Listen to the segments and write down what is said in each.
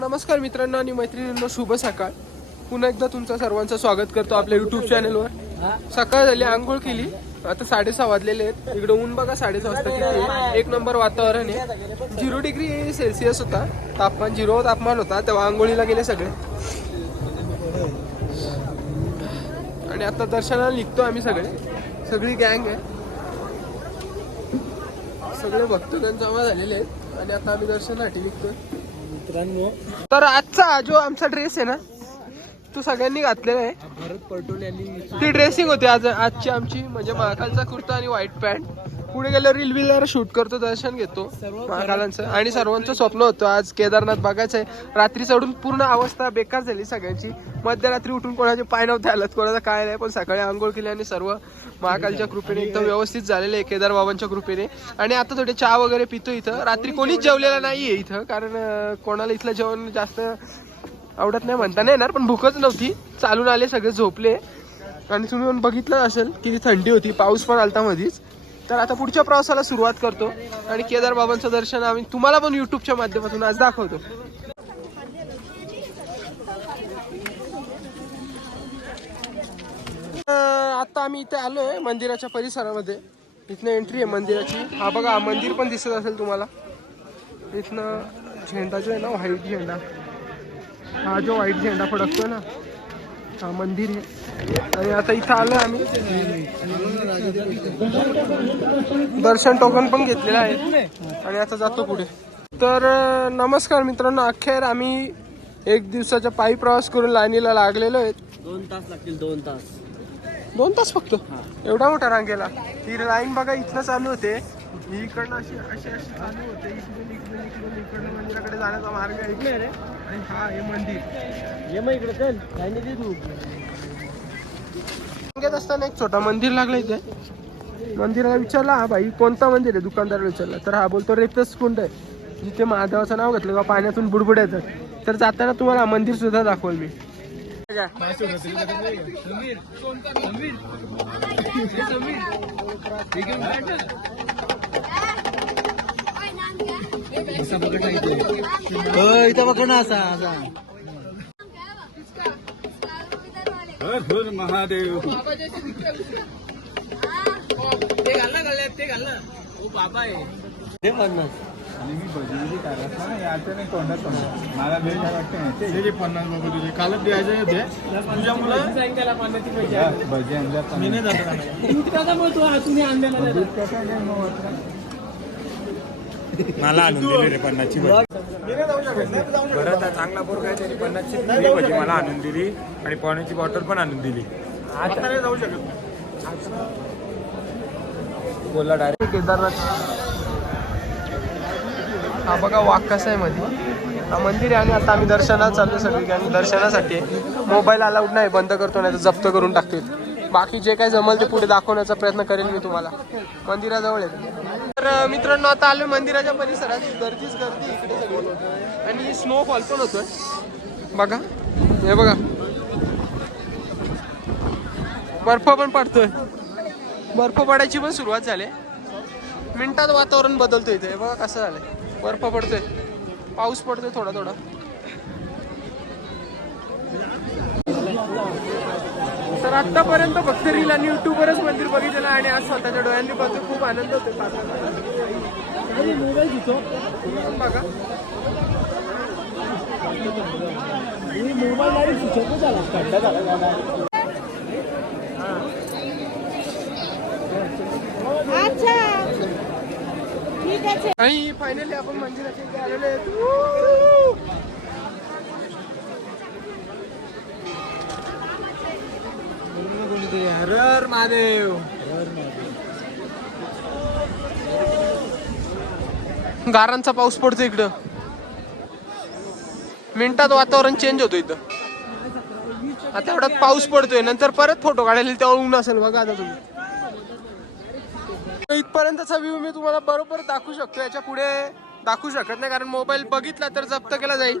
नमस्कार मित्रांनो आणि मैत्रिणींनो शुभ सकाळ. पुन्हा एकदा तुमचं सर्वांचं स्वागत करतो आपल्या युट्यूब चॅनलवर सकाळ झाली आंघोळ केली. आता साडेसहा वाजलेले आहेत. इकडे ऊन बघा साडेसहा वाजता किती एक नंबर वातावरण आहे. झिरो डिग्री सेल्सिअस होता. तापमान झिरो तापमान होता. तेव्हा आंघोळीला गेले सगळे. आणि आता दर्शनाला निघतो आम्ही सगळे. सगळी गँग आहे. सगळे भक्त जमा झालेले आहेत. आणि आता आम्ही दर्शनासाठी निघतोय. मित्रांनो. तर आजचा जो आमचा ड्रेस आहे ना तो सगळ्यांनी घातलेला आहे. भरत पटोले यांनी ती ड्रेसिंग होती आज आजची आमची म्हणजे महाकालचा कुर्ता आणि व्हाईट पॅन्ट पुढे गेल्यावर रील बिलवर शूट करतो दर्शन घेतो. महाकालांचं आणि सर्वांचं स्वप्न होतं आज केदारनाथ बघायचं आहे रात्री चढून पूर्ण अवस्था बेकार झाली सगळ्यांची. मध्यरात्री उठून कोणाचे पाय नव्हते आलं कोणाचं काय नाही पण सकाळी आंघोळ केली आणि सर्व महाकालच्या कृपेने एकदम व्यवस्थित झालेले आहे केदार बाबांच्या कृपेने. आणि आता थोडे चहा वगैरे पितो इथं. रात्री कोणीच जेवलेलं नाहीये इथं कारण कोणाला इथलं जेवण जास्त आवडत नाही म्हणता नाही येणार पण भूकच नव्हती. चालून आले सगळे झोपले. आणि तुम्ही पण बघितलं असेल किती थंडी होती पाऊस पण आलता मधीच. तर आता पुढच्या प्रवासाला सुरुवात करतो आणि केदार बाबांचं दर्शन आम्ही तुम्हाला पण युट्यूबच्या माध्यमातून आज दाखवतो. आता आम्ही इथे आलोय मंदिराच्या परिसरामध्ये. इथनं एंट्री आहे मंदिराची. हा बघा मंदिर पण दिसत असेल तुम्हाला. इथनं झेंडा जो आहे ना व्हाईट झेंडा. हा जो व्हाईट झेंडा फडकतोय ना हा मंदिर आहे. आणि आता इथं आलो आम्ही. दर्शन टोकन पण घेतलेलं आहे. आणि आता जातो पुढे. तर नमस्कार मित्रांनो अखेर आम्ही एक दिवसाचा पायी प्रवास करून लाईनीला लागलेलो आहेत दोन तास लागतील दोन तास. दोन तास फक्त? एवढा मोठा रांगेला? ही लाईन बघा इथनं चालू होते. ही इकडनं अशी अशी अशी चालू होते. इकडून इकडून इकडून इकडनं मंदिराकडे जाण्याचा मार्ग आहे. इकडे आणि हा हे मंदिर. ये मग इकडे चल. काय नाही तू. रांगेत असताना एक छोटा मंदिर लागला इथे. मंदिराला विचारला हा भाई कोणता मंदिर आहे? दुकानदाराला विचारला. तर हा बोलतो रेतस कुंड आहे. जिथे महादेवाचं नाव घेतलं का पाण्यातून बुडबुड येतात. तर जाताना तुम्हाला हा मंदिर सुद्धा दाखवल मी. इथं बघ ना असा असा. महादेव. ते पन्नास. आणि मी काढत ना याचं नाही तोंडात तोंडात. मला भेट वाटते ते पन्नास बाबा तुझे कालच द्यायचे होते तुझ्या मुलं? भजी आणल्यात मी नाही जात दूध कसं नाही मग वाटलं? मला आणून दिली रे पन्नासची बरं त्या चांगला पोर काय त्याने पन्नासची फ्री भजी मला आणून दिली. आणि पाण्याची बॉटल पण आणून दिली. आता जाऊ शकत बोलला डायरेक्ट केदारनाथ हा बघा वाघ कसा आहे मध्ये हा मंदिर आहे आणि आता आम्ही दर्शनात चाललो सगळी आणि दर्शनासाठी. मोबाईल अलाउड नाही बंद करतो नाही तर जप्त करून टाकतील. बाकी जे काय जमल ते पुढे दाखवण्याचा प्रयत्न करेन मी तुम्हाला. मंदिराजवळ आहे. तर मित्रांनो आता आलो मंदिराच्या परिसरात. गर्दीच गर्दी इकडे सगळी. आणि स्नोफॉल पण होतोय. बघा. हे बघा. बर्फ पण पडतोय. बर्फ पडायची पण सुरुवात झाली. मिनिटात वातावरण बदलतोय इथे. बघा कसं झालंय. बर्फ पडतोय. पाऊस पडतोय थोडा थोडा. तर आत्तापर्यंत फक्त रील आणि युट्यूबवरच मंदिर बघितलेलं आणि आज स्वतःच्या डोळ्यांनी बघतो खूप आनंद होतो बघा. आणि फायनली आपण मंदिराच्या आलेलो आहे. हरर महादेव. गारांचा पाऊस पडतो इकडं. मिनिटात वातावरण चेंज होतं इथं. आता एवढ्यात पाऊस पडतोय नंतर परत फोटो काढायला तेव्हा ऊन असेल बघा आता तुम्ही. इथपर्यंतचा व्ह्यू मी तुम्हाला बरोबर दाखवू शकतो याच्यापुढे दाखवू शकत नाही कारण मोबाईल बघितला तर जप्त केला जाईल.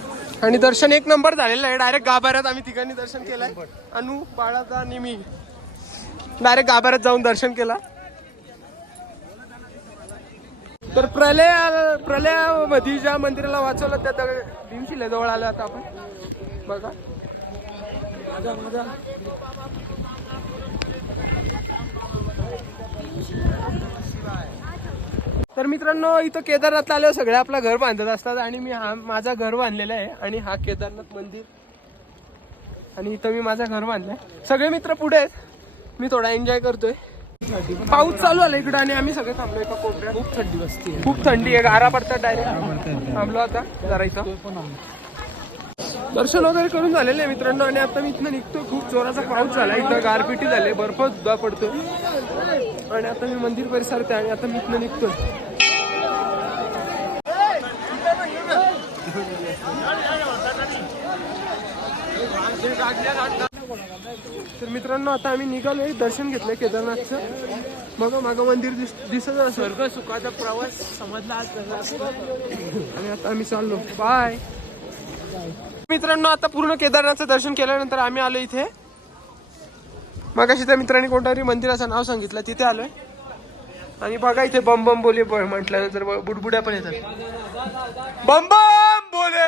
आणि दर्शन एक नंबर झालेलं आहे. डायरेक्ट गाभाऱ्यात आम्ही तिघांनी दर्शन केलंय. अनु बाळाचा आणि मी. डायरेक्ट गाभाऱ्यात जाऊन दर्शन केला. तर प्रलय प्रलयामध्ये ज्या मंदिराला वाचवलं त्या दगड जवळ आलं आता आपण. बघा. तर मित्रांनो इथं केदारनाथला आल्यावर सगळे आपलं घर बांधत असतात आणि मी हा माझा घर बांधलेला आहे आणि हा केदारनाथ मंदिर. आणि इथं मी माझं घर बांधलंय. सगळे मित्र पुढे आहेत. मी थोडा एन्जॉय करतोय. पाऊस चालू आला इकडे आणि आम्ही सगळे थांबलो एका कोपऱ्यात. खूप थंडी बसते. खूप थंडी आहे. गारा पडतात डायरेक्ट थांबलो आता जरा इथं. दर्शन वगैरे करून झालेलं आहे मित्रांनो आणि आता मी इथनं निघतो खूप जोराचा पाऊस झाला. इथं गारपिटी झाली बर्फ सुद्धा पडतो आणि आता मी मंदिर परिसरात आणि आता मी इथनं निघतोय. तर मित्रांनो आता आम्ही निघालोय दर्शन घेतलंय केदारनाथचं. बघा मागं मंदिर दिस दिसत स्वर्ग सुखाचा प्रवास समजला आणि आता आम्ही चाललो. बाय मित्रांनो आता पूर्ण केदारनाथचं दर्शन केल्यानंतर आम्ही आलो इथे. मगाशी त्या मित्रांनी कोणतरी मंदिराचं नाव सांगितलं तिथे आलोय. आणि बघा इथे बम बम बोले म्हटल्यानंतर बुडबुड्या पण येतात. बम बम! बोले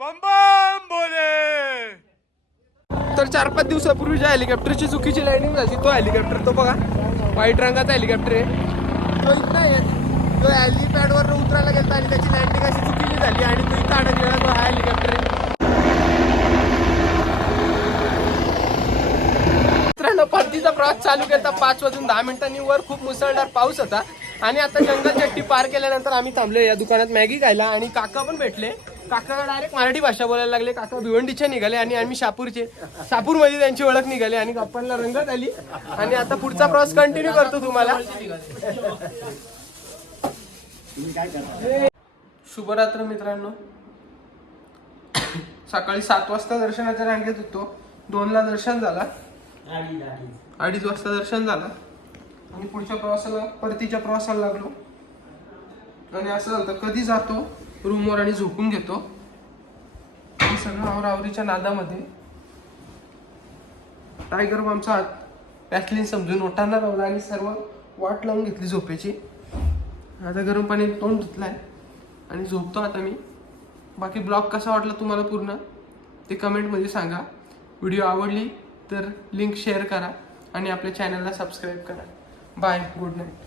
बम बम बोले तर चार पाच दिवसापूर्वी ज्या हेलिकॉप्टरची चुकीची लाईनिंग झाली तो हेलिकॉप्टर तो बघा. व्हाईट रंगाचा हेलिकॉप्टर आहे. तो इथं आहे. तो हॅलिपॅडवर उतरायला गेला आणि त्याची लँडिंग अशी चुकीची झाली आणि तो इथं अडकलेला तो हा हेलिकॉप्टर आहे. मित्रांनो परतीचा प्रवास चालू केला. पाच वाजून दहा मिनिटांनी वर खूप मुसळधार पाऊस होता. आणि आता जंगल चट्टी पार केल्यानंतर आम्ही थांबलो या दुकानात मॅगी खायला आणि काका पण भेटले. काका डायरेक्ट मराठी भाषा बोलायला लागले. काका भिवंडीचे निघाले आणि आम्ही शापूरचे. शापूरमध्ये त्यांची ओळख निघाली आणि गप्पांना रंगत आली. आणि आता पुढचा प्रवास कंटिन्यू करतो तुम्हाला. शुभरात्र मित्रांनो. सकाळी सात वाजता दर्शनाच्या रांगेत होतो. दोनला दर्शन झाला. अडीच वाजता दर्शन झालं. आणि पुढच्या प्रवासाला परतीच्या प्रवासाला लागलो. आणि असं झालं कधी जातो रूमवर आणि झोपून घेतो. सगळं आवरावरीच्या नादामध्ये. टायगर बमचा हात पॅथलीन समजून ओठांना लावला आणि सर्व वाट लावून घेतली झोपेची. आता गरम पाणी तोंड धुतलाय आणि झोपतो आता मी. बाकी ब्लॉग कसा वाटला तुम्हाला पूर्ण? ते कमेंटमध्ये सांगा. व्हिडिओ आवडली तर लिंक शेअर करा आणि आपल्या चॅनलला सबस्क्राईब करा. Bye. Good night.